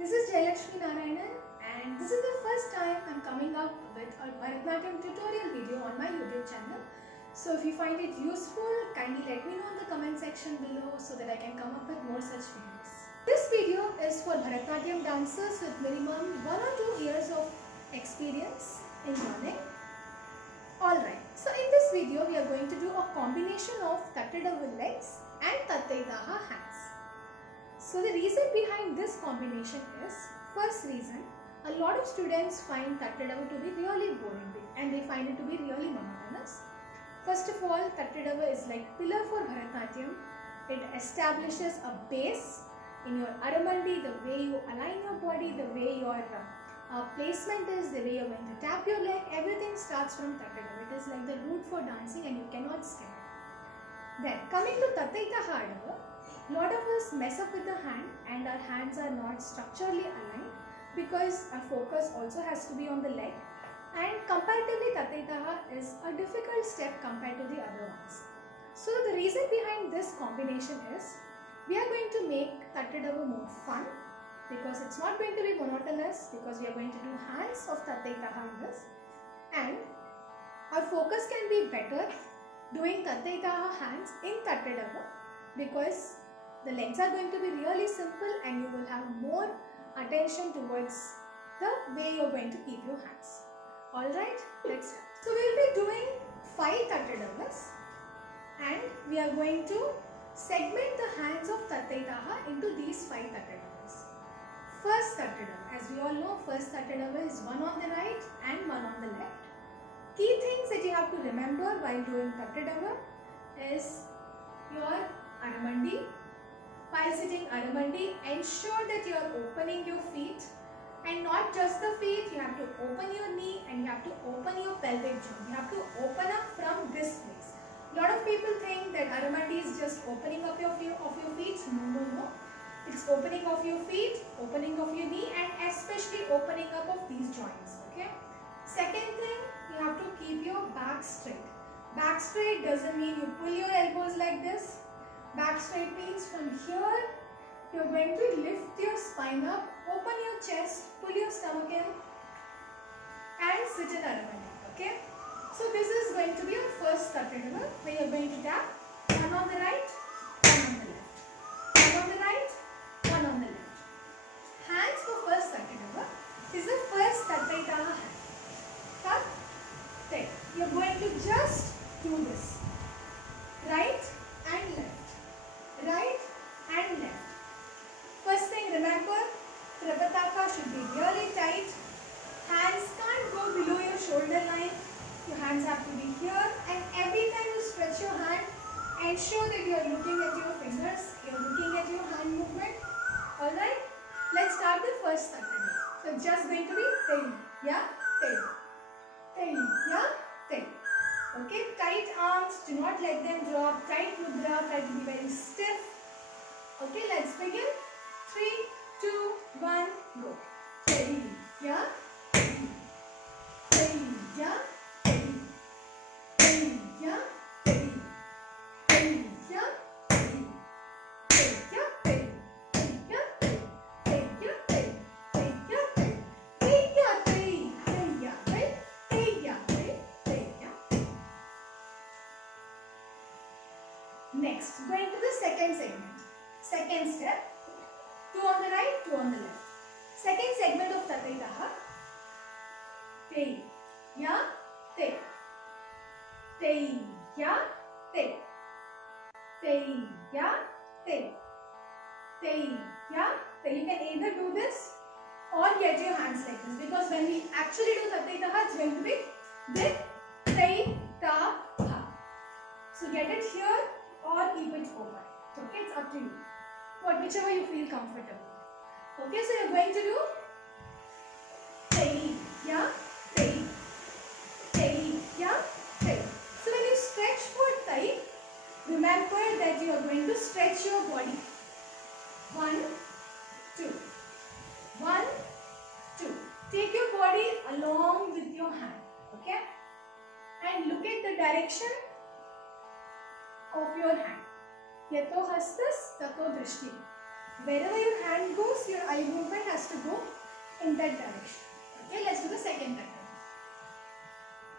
This is Jayalakshmi Narayanan, and this is the first time I'm coming up with a Bharatanatyam tutorial video on my YouTube channel. So if you find it useful, kindly let me know in the comment section below so that I can come up with more such videos. This video is for Bharatanatyam dancers with minimum 1 or 2 years of experience in learning. Alright, so in this video we are going to do a combination of Tattadavu legs and Tattaidaha hands. So the reason behind this combination is, first reason, a lot of students find Tattadavu to be really boring and they find it to be really monotonous. First of all, Tattadavu is like pillar for Bharatanatyam. It establishes a base in your Aramandi, the way you align your body, the way your placement is, the way you're going to tap your leg, everything starts from Tattadavu. It is like the root for dancing and you cannot skip it. Then coming to Tattaidaha, a lot of us mess up with the hand and our hands are not structurally aligned because our focus also has to be on the leg, and comparatively Tattaidaha is a difficult step compared to the other ones. So the reason behind this combination is we are going to make Tattadavu more fun because it's not going to be monotonous, because we are going to do hands of Tattaidaha in this, and our focus can be better doing Tattaidaha hands in Tattadavu because the legs are going to be really simple and you will have more attention towards the way you are going to keep your hands. Alright, let's start. So we will be doing 5 Tattadavas and we are going to segment the hands of Tattaidaha into these 5 Tattadavas. First Tattadava, as we all know, first Tattadava is one on the right and one on the left. Key things that you have to remember while doing Tattadava is your Aramandi. While sitting Aramandi, ensure that you are opening your feet, and not just the feet, you have to open your knee and you have to open your pelvic joint. You have to open up from this place. A lot of people think that Aramandi is just opening up of your feet. No. It's opening of your feet, opening of your knee, and especially opening up of these joints. Okay. Second thing, you have to keep your back straight. Back straight doesn't mean you pull your elbows like this. Back straight means from here you are going to lift your spine up, open your chest, pull your stomach in and sit in Aramandi. Okay. So this is going to be your first Tattadava where you are going to tap one on the right, one on the left, one on the right, one on the left. Hands for first Tattadava is the first Tattaidaha hand. Tat, tat. You are going to just do this. Right and left. Right and left. First thing, remember, Tripitaka should be really tight. Hands can't go below your shoulder line. Your hands have to be here, and every time you stretch your hand, ensure that you are looking at your fingers, you are looking at your hand movement. Alright, let's start the first Tattadava. So it's just going to be Tei, ya, Tei, Tei, ya, Tei. Okay, tight arms, do not let them drop, tight mudra, try to be very stiff. Okay, let's begin. 3, 2, 1, go. Tei, ya, Tei, Tei, ya, Tei, Tei, ya, Tei, Tei, ya, Tei, Tei, ya, Tei, Tei, ya, Tei, Tei, ya, Tei, Tei, ya, Tei, Tei, ya, Tei, Tei, ya, Tei, Tei, ya, Tei, Tei, ya, Tei. Next, going to the second segment. Second step, 2 on the right, 2 on the left. Second segment of Tattaidaha, Tei, ya, Tei, Tei, ya, Tei, Tei, ya, Tei, Tei, ya, Tei. You can either do this or get your hands like this, because when we actually do Tattaidaha, it's going to be Dit, Tei, Ta, Ha. So get it here or keep it open. Okay, it's up to you. Whichever you feel comfortable. Okay, so you're going to do Tei, ya, Tei, Tei, ya, Tei. So when you stretch for Tei, remember that you are going to stretch your body. 1, 2, 1, 2. Take your body along with your hand. Okay, and look at the direction of your hand. Yato hastas tato drishti. Wherever your hand goes, your eye movement has to go in that direction. Okay, let's do the second pattern.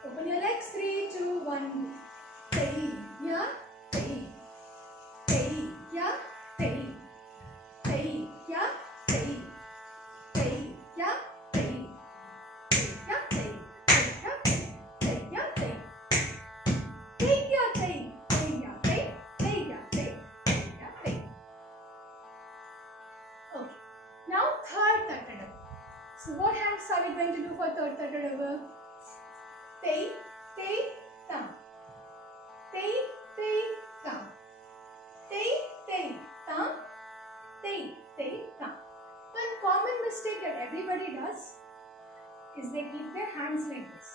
Open your legs. 3, 2, 1. Tei, ya, tei. Tei, ya, tei. Tei, ya, tei. Tei, ya, tei. Tei, ya, tei. Tei, ya, tei. Tei, ya, tei. Tei, ya, tei. Tei, ya, tei. Tei, ya, tei. Okay. Now third Tattadava. So what hands are we going to do for third Tattadava? Tei, tei, tam. Tei, tei, tam. Tei, tei, tam. Tei, tei, tam. One common mistake that everybody does is they keep their hands like this.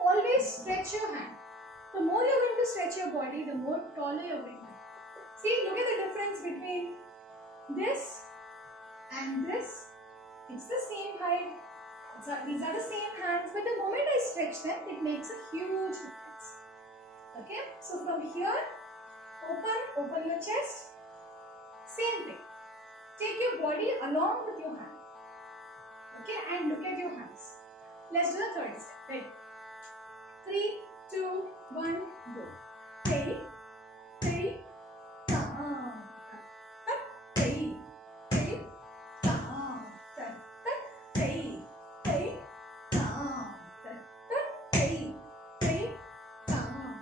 Always stretch your hand. The more you're going to stretch your body, the more taller you're going to be. See, look at the difference between this and this. It's the same height. These are the same hands, but the moment I stretch them, it makes a huge difference. Okay, so from here, open your chest. Same thing. Take your body along with your hand. Okay, and look at your hands. Let's do the third step. Ready? 3, 2, 1, go. Tei, tei, tam. Tei, tei, tam. Tei, tei, tam. Tei, tei, tam. Tei, tei, tam.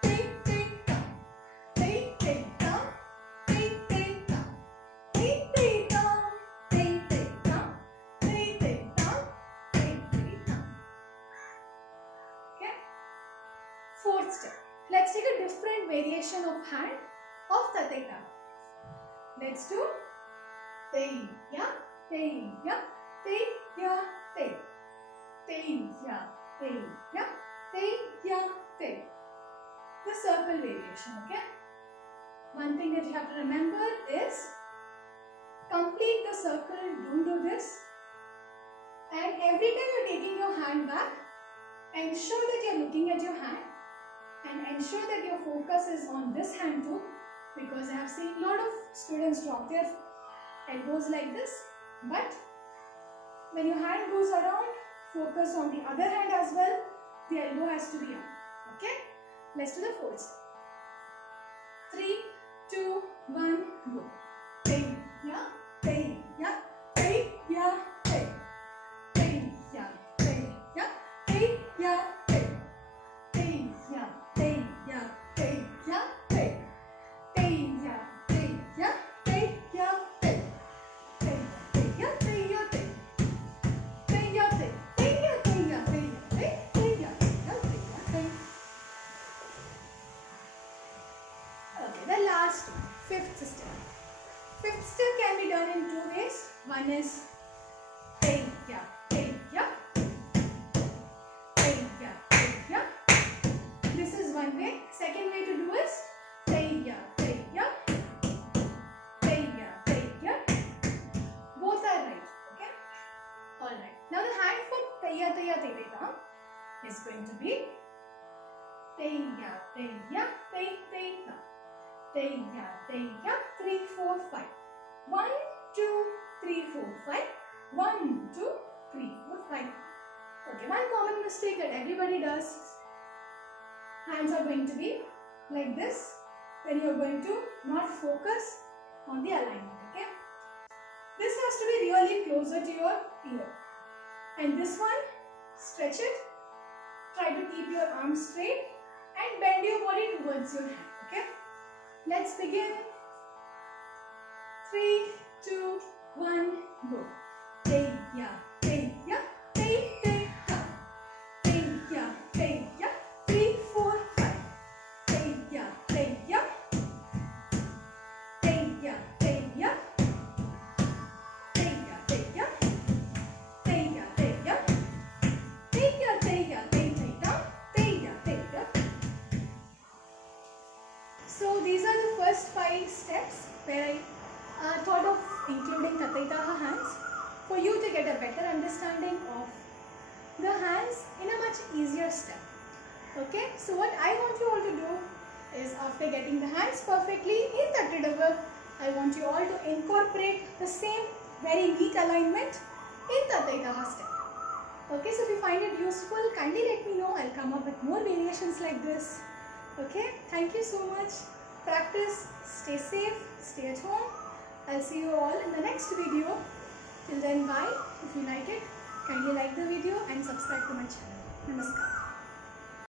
Tei, tei, tam. Tei, tei, tam. Tei, tei, tam. Tei, tei, tam. Tei, tei, tam. Tei, tei, tam. Tei, tei, tam. Okay. Fourth step. Let's take a different variation of hand of Tatheta. Let's do Tei, ya, tei, ya, tei, ya, tei. Tei, ya, tei, ya, tei, ya, tei. The circle variation, okay? One thing that you have to remember is complete the circle, don't do this. And every time you're taking your hand back, ensure that you're looking at your hand and ensure that your focus is on this hand too, because I have seen a lot of students drop their elbows like this, but when your hand goes around, focus on the other hand as well. The elbow has to be up. Okay, let's do the fourth step. 3, 2, 1, go. Tei, ya, tei, ya, tei, ya, tei. Tei, ya, tei, ya, tei, ya, tei. Tei, ya, tei, ya, tei, ya, tei. Tei, ya, tei, ya, tei, ya, tei. Tei, ya, tei, ya, tei. Tei, ya, tei. Tei, ya, tei, ya, tei, ya, tei. Tei, ya, tei, ya, tei, ya, tei. Okay, the last one, fifth step. Fifth step can be done in two ways. One is tei, ya, tei, ya. Tei, ya, tei, ya. This is one way. Second way to do is tei, ya, tei, ya. Tei, ya, tei, ya. Both are right. Okay. All right. Now the hand for tei, ya, tei, ya, tei, tei, tam is going to be tei, ya, tei, ya, tei, tei, tam. Tei, ya, tei, ya. 3, 4, 5. 1, 2, 3, 4, 5. 1, 2, 3, 4, 5. Okay, one common mistake that everybody does. Hands are going to be like this. Then you are going to not focus on the alignment. Okay. This has to be really closer to your ear. And this one, stretch it. Try to keep your arms straight and bend your body towards your hand. Okay. Let's begin. 3, 2, 1, go. Tei, ya, tei, ya, tei, tei, tam. Tei, ya, tei, ya. 3, 4, 5. Tei, ya, tei, ya. Tei, ya, tei, ya. Tei, ya, tei, ya. Tei, ya, tei, ya. Tei, ya, tei, ya, tei, tei, tam. Tei, ya, tei, ya. So these are the first 5 steps where I thought of including Tatheta hands for you to get a better understanding of the hands in a much easier step. Okay, so what I want you all to do is, after getting the hands perfectly in I want you all to incorporate the same very neat alignment in Tatayataha step. Okay, so if you find it useful, kindly let me know. I'll come up with more variations like this. Okay, thank you so much. Practice, stay safe, stay at home. I'll see you all in the next video. Till then, bye. If you like it, kindly like the video and subscribe to my channel. Namaskar.